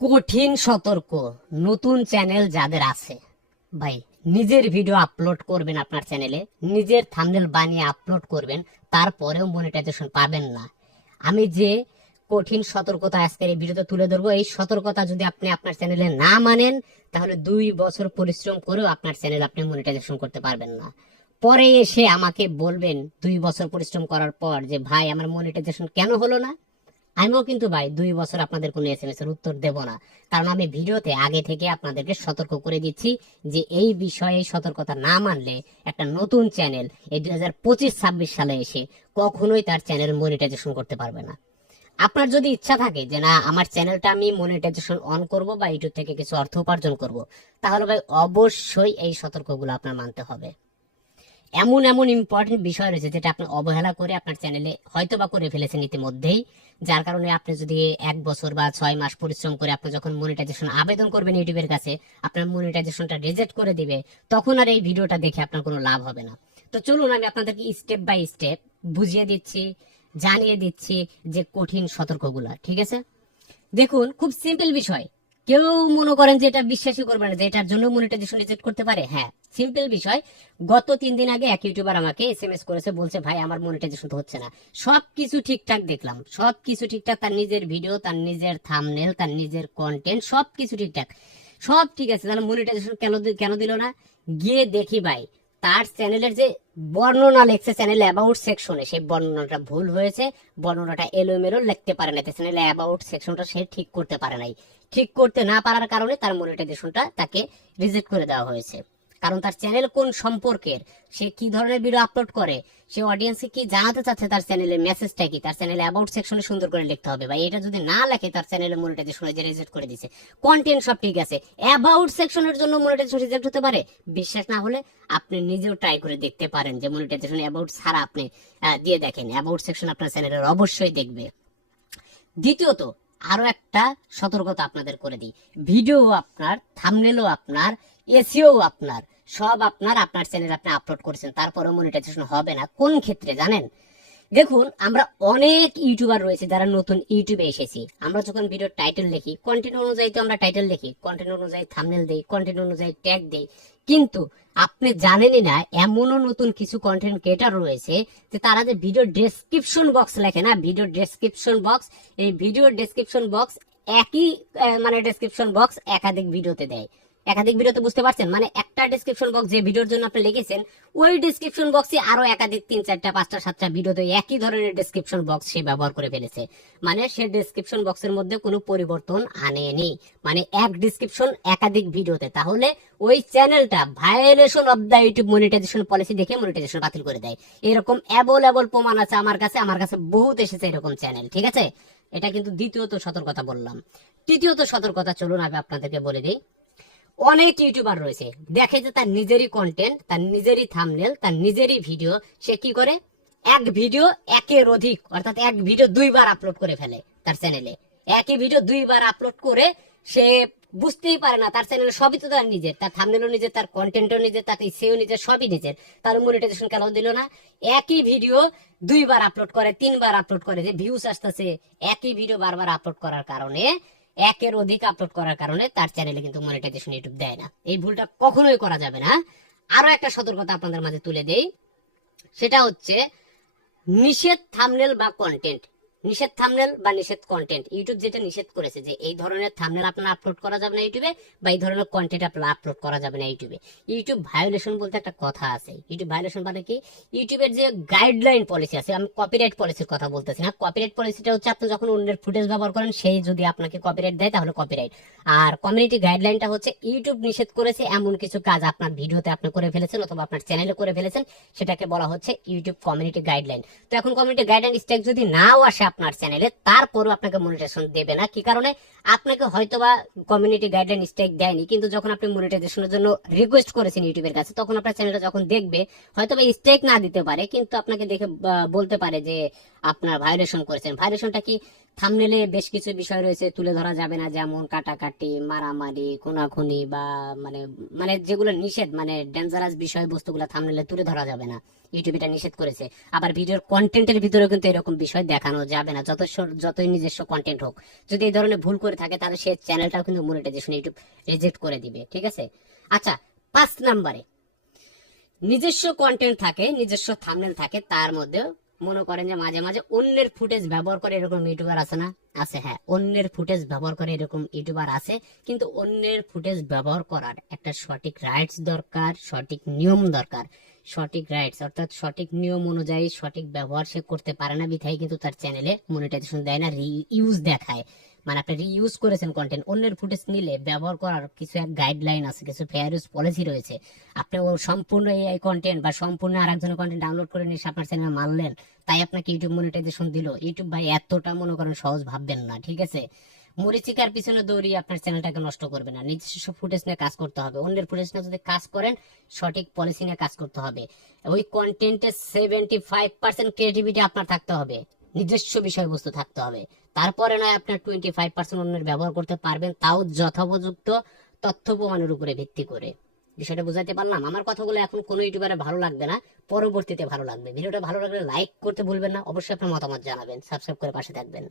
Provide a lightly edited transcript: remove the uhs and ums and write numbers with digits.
কঠিন সতর্ক নতুন চ্যানেল যাদের আছে ভাই, নিজের ভিডিও আপলোড করবেন আপনার চ্যানেলে, নিজের থাম্বনেল বানিয়ে আপলোড করবেন, তারপরেও মনিটাইজেশন পাবেন না। আমি যে কঠিন সতর্কতা আজকের এই ভিডিওতে তুলে ধরবো, এই সতর্কতা যদি আপনি আপনার চ্যানেলে না মানেন তাহলে 2 বছর পরিশ্রম করেও আপনার চ্যানেল আপনি মনিটাইজেশন করতে পারবেন না। পরে এসে আমাকে বলবেন 2 বছর পরিশ্রম করার পর যে ভাই আমার মনিটাইজেশন কেন হলো না। আমিও কিন্তু ভাই 2 বছর আপনাদের কোনো SMS এর উত্তর দেব না, কারণ আমি ভিডিওতে আগে থেকে আপনাদেরকে সতর্ক করে দিচ্ছি যে এই বিষয়ে সতর্কতা না মানলে একটা নতুন চ্যানেল এই 2025-26 সালে এসে কখনোই তার চ্যানেল মনিটাইজেশন করতে পারবে না। আপনার যদি ইচ্ছা থাকে যে না আমার চ্যানেলটা আমি মনিটাইজেশন অন করব বা ইউটিউব থেকে কিছু অর্থ উপার্জন করব, তাহলে ভাই অবশ্যই এই সতর্কগুলো আপনার মানতে হবে। এমন এমন ইম্পর্টেন্ট বিষয় রয়েছে যেটা আপনি অবহেলা করে আপনার চ্যানেলে হয়তো বা করে ফেলেছেন ইতিমধ্যেই, যার কারণে আপনি যদি 1 বছর বা 6 মাস পরিশ্রম করে আপনি যখন মনিটাইজেশন আবেদন করবেন ইউটিউবের কাছে, আপনার মনিটাইজেশনটা রিজেক্ট করে দিবে, তখন আর এই ভিডিওটা দেখে আপনার কোনো লাভ হবে না। তো চলুন আমি আপনাদেরকে স্টেপ বাই স্টেপ বুঝিয়ে দিচ্ছি, জানিয়ে দিচ্ছি যে কঠিন সতর্কগুলা। ঠিক আছে, দেখুন খুব সিম্পল বিষয়। কেউ মনে করেন যে এটা বিশ্বাসই করবে না যে এটার জন্য মনিটাইজেশন রিজেক্ট করতে পারে। হ্যাঁ, সিম্পল বিষয়। গত 3 দিন আগে এক ইউটিউবার আমাকে SMS করেছে, বলছে ভাই আমার মনিটাইজেশন তো হচ্ছে না। সবকিছু ঠিকঠাক দেখলাম, সবকিছু ঠিকঠাক, তার নিজের ভিডিও, তার নিজের থাম্বনেল, তার নিজের কন্টেন্ট সবকিছু ঠিকঠাক, সব ঠিক আছে, তাহলে মনিটাইজেশন কেন দিল না? গিয়ে দেখি ভাই তার চ্যানেলের যে বর্ণনা লেখছে চ্যানেল অ্যাবাউট সেকশনে, সেই বর্ণনাটা ভুল হয়েছে, বর্ণনাটা এলোমেলো লিখতে পারে না, চ্যানেল অ্যাবাউট সেকশনটা সে ঠিক করতে পারে নাই। ঠিক করতে না পারার কারণে তার মনিটাইজেশনটা তাকে রিজেক্ট করে দেওয়া হয়েছে। কারণ তার চ্যানেল কোন সম্পর্কের, সে কি ধরনের ভিডিও আপলোড করে, সে অডিয়েন্সকে কি জানাতে চাচ্ছে, তার চ্যানেলের মেসেজটা কি, তার চ্যানেলে অ্যাবাউট সেকশনে সুন্দর করে লিখতে হবে ভাই। এটা যদি না লেখে তার চ্যানেলে মনিটাইজেশন যে রিজেক্ট করে দিছে। কন্টেন্ট সব ঠিক আছে, অ্যাবাউট সেকশনের জন্য মনিটাইজেশন রিজেক্ট হতে পারে? বিশ্বাস না হলে আপনি নিজেও ট্রাই করে দেখতে পারেন যে মনিটাইজেশন অ্যাবাউট ছাড়া আপনি দিয়ে দেখেন, অ্যাবাউট সেকশন আপনার চ্যানেলের অবশ্যই দেখবে। দ্বিতীয়ত আরো একটা সতর্কতা আপনাদের করে দিই, ভিডিও আপনার, থাম্বনেলও আপনার, এসইও আপনার, সব আপনার চ্যানেলে আপনি আপলোড করেছেন, তারপরেও মনিটাইজেশন হবে না। কোন ক্ষেত্রে জানেন? দেখুন আমরা অনেক ইউটিউবার রয়েছে যারা নতুন ইউটিউবে এসেছি, আমরা যখন ভিডিও টাইটেল লিখি কন্টেন্ট অনুযায়ী তো আমরা টাইটেল লিখি, কন্টেন্ট অনুযায়ী থাম্বনেল দেই, কন্টেন্ট অনুযায়ী ট্যাগ দেই, কিন্তু আপনি জানেনই না এমনও নতুন কিছু কন্টেন্ট ক্রিয়েটর রয়েছে যে তারা যে ভিডিও ডেসক্রিপশন বক্স লেখে না, ভিডিও ডেসক্রিপশন বক্স, এই ভিডিও ডেসক্রিপশন বক্স একই মানে ডেসক্রিপশন বক্স একাধিক ভিডিওতে দেয়। একাধিক ভিডিওতে বুঝতে পারছেন, মানে একটা ডেসক্রিপশন বক্স যে ভিডিওর জন্য আপনি লিখেছেন, ওই ডেসক্রিপশন বক্সে আরো একাধিক 3, 4, 5, 7টা ভিডিওতে একই ধরনের ডেসক্রিপশন বক্স সে ব্যবহার করে ফেলেছে। মানে সে ডেসক্রিপশন বক্সের মধ্যে কোনো পরিবর্তন আনেনি, মানে এক ডেসক্রিপশন একাধিক ভিডিওতে। তাহলে ওই চ্যানেলটা violation of the YouTube monetization policy দেখে মনিটাইজেশন বাতিল করে দেয়। এরকম অ্যাভেলেবল প্রমাণ আছে আমার কাছে বহুত এসেছে এরকম চ্যানেল। ঠিক আছে, এটা কিন্তু দ্বিতীয়ত সতর্কতা বললাম। তৃতীয়ত সতর্কতা চলুন আমি আপনাদেরকে বলে দিই। অনেক ইউটিউবার রয়েছে দেখে যে তার নিজেরই কন্টেন্ট, তার নিজেরই থাম্বনেল, তার নিজেরই ভিডিও, সে কি করে এক ভিডিও একের অধিক, অর্থাৎ এক ভিডিও 2বার আপলোড করে ফেলে তার চ্যানেলে। একই ভিডিও 2বার আপলোড করে সে বুঝতেই পারে না তার চ্যানেলে সবই তো তার নিজের, তার থাম্বনেলও নিজের, তার কন্টেন্টও নিজের, তার সেও নিজের, সবই নিজের, তার মনিটাইজেশন কেন দিল না? একই ভিডিও 2বার আপলোড করে, 3বার আপলোড করে, যে ভিউজ আসতেছে, একই ভিডিও বারবার আপলোড করার কারণে, একের অধিক আপলোড করার কারণে তার চ্যানেলে কিন্তু মনিটাইজেশন ইউটিউব দেয় না। এই ভুলটা কখনোই করা যাবে না। আরো একটা সতর্কতা আপনাদের মাঝে তুলে দেই, সেটা হচ্ছে নিষেধ থাম্বনেল বা কন্টেন্ট। নিষেধ থাম্বনেল বা নিষেধ কন্টেন্ট, ইউটিউব যেটা নিষেধ করেছে যে এই ধরনের থাম্বনেল আপনার আপলোড করা যাবে না ইউটিউবে, বা এই ধরনের কন্টেন্ট আপনার আপলোড করা যাবে না ইউটিউবে। ইউটিউব ভায়োলেশন বলতে একটা কথা আছে। ইউটিউব ভায়োলেশন মানে কি? ইউটিউবের যে গাইডলাইন পলিসি আছে, আমি কপিরাইট পলিসির কথা বলতেছি না। কপিরাইট পলিসিটা হচ্ছে আপনি যখন অন্যের ফুটেজ ব্যবহার করেন সেই যদি আপনাকে কপিরাইট দেয় তাহলে কপিরাইট। আর কমিউনিটি গাইডলাইনটা হচ্ছে ইউটিউব নিষেধ করেছে এমন কিছু কাজ আপনার ভিডিওতে আপনি করে ফেলেছেন অথবা আপনার চ্যানেলে করে ফেলেছেন, সেটাকে বলা হচ্ছে ইউটিউব কমিউনিটি গাইডলাইন। তো এখন কমিউনিটি গাইডলাইন স্ট্রাইক যদি নাও আসে আপনার চ্যানেলে, তারপরও আপনাকে মনিটাইজেশন দেবে না। কি কারণে? আপনাকে হয়তোবা কমিউনিটি গাইডলাইন স্ট্রাইক দেয়নি, কিন্তু যখন আপনি মনিটাইজেশনের জন্য রিকোয়েস্ট করেছেন ইউটিউবের কাছে, তখন আপনার চ্যানেলটা যখন দেখবে, হয়তোবা স্ট্রাইক না দিতে পারে, কিন্তু আপনাকে দেখে বলতে পারে যে আপনার ভায়োলেশন করেছেন। ভায়োলেশনটা কি? থাম্বনেলে বেশ কিছু বিষয় রয়েছে তুলে ধরা যাবে না, যেমন কাটাকাটি, মারামারি, খুনাখুনি বা মানে মানে যেগুলো নিষেধ, মানে ডেঞ্জারাস বিষয়বস্তুগুলো থাম্বনেলে তুলে ধরা যাবে না, ইউটিউব এটা নিষেধ করেছে। আবার ভিডিওর কন্টেন্টের ভিতরেও কিন্তু এরকম বিষয় দেখানো যাবে না, যতই নিজস্ব কন্টেন্ট হোক। যদি এই ধরনের ভুল করে থাকে তাহলে সেই চ্যানেলটাও কিন্তু মনিটাইজেশন ইউটিউব রিজেক্ট করে দিবে, ঠিক আছে। আচ্ছা, 5 নম্বরে নিজস্ব কন্টেন্ট থাকে, নিজস্ব থাম্বনেল থাকে, তার মধ্যে মনে করেন যে মাঝে মাঝে অন্যের ফুটেজ ব্যবহার করে এরকম ইউটিউবার আছে না? আছে, হ্যাঁ, অন্যের ফুটেজ ব্যবহার করে এরকম ইউটিউবার আছে। কিন্তু অন্যের ফুটেজ ব্যবহার করার একটা সঠিক রাইটস দরকার, সঠিক নিয়ম দরকার। সঠিক রাইটস অর্থাৎ সঠিক নিয়ম অনুযায়ী সঠিক ব্যবহার সে করতে পারে না, বিধায় কিন্তু তার চ্যানেলে মনিটাইজেশন দেয় না, রিইউজ দেখায়। মানে আপনি রিইউজ করেছেন কন্টেন্ট, অন্যের ফুটেজ নিলে ব্যবহার করার কিছু এক গাইডলাইন আছে, কিছু ফেয়ার ইউজ পলিসি রয়েছে। আপনি ও সম্পূর্ণ এই কন্টেন্ট বা সম্পূর্ণ আরেকজনের কন্টেন্ট ডাউনলোড করে নিয়ে আপনার চ্যানেলে মারলেন, তাই আপনাকে ইউটিউব মনিটাইজেশন দিল। ইউটিউব ভাই এতটা মনে করেন সহজ ভাববেন না, ঠিক আছে। মরিচিকার পিছনে দৌড়িয়ে আপনার চ্যানেলটাকে নষ্ট করবে না, নিজস্ব ফুটেজ নিয়ে কাজ করতে হবে। অন্যের ফুটেজ নিয়ে যদি কাজ করেন, সঠিক পলিসি নিয়ে কাজ করতে হবে। ওই কন্টেন্টে 75% ক্রিয়েটিভিটি আপনার থাকতে হবে, নিজস্ব বিষয়বস্তু থাকতে হবে। তারপরে নয় আপনার 25% অন্যের ব্যবহার করতে পারবেন, তাও যথোপযুক্ত তথ্য প্রমাণের উপরে ভিত্তি করে। বিষয়টা বুঝাতে পারলাম? আমার কথাগুলো এখন কোনো ইউটিউবারে ভালো লাগবে না, পরবর্তীতে ভালো লাগবে। ভিডিওটা ভালো লাগলে লাইক করতে ভুলবেন না, অবশ্যই আপনার মতামত জানাবেন, সাবস্ক্রাইব করে পাশে থাকবেন।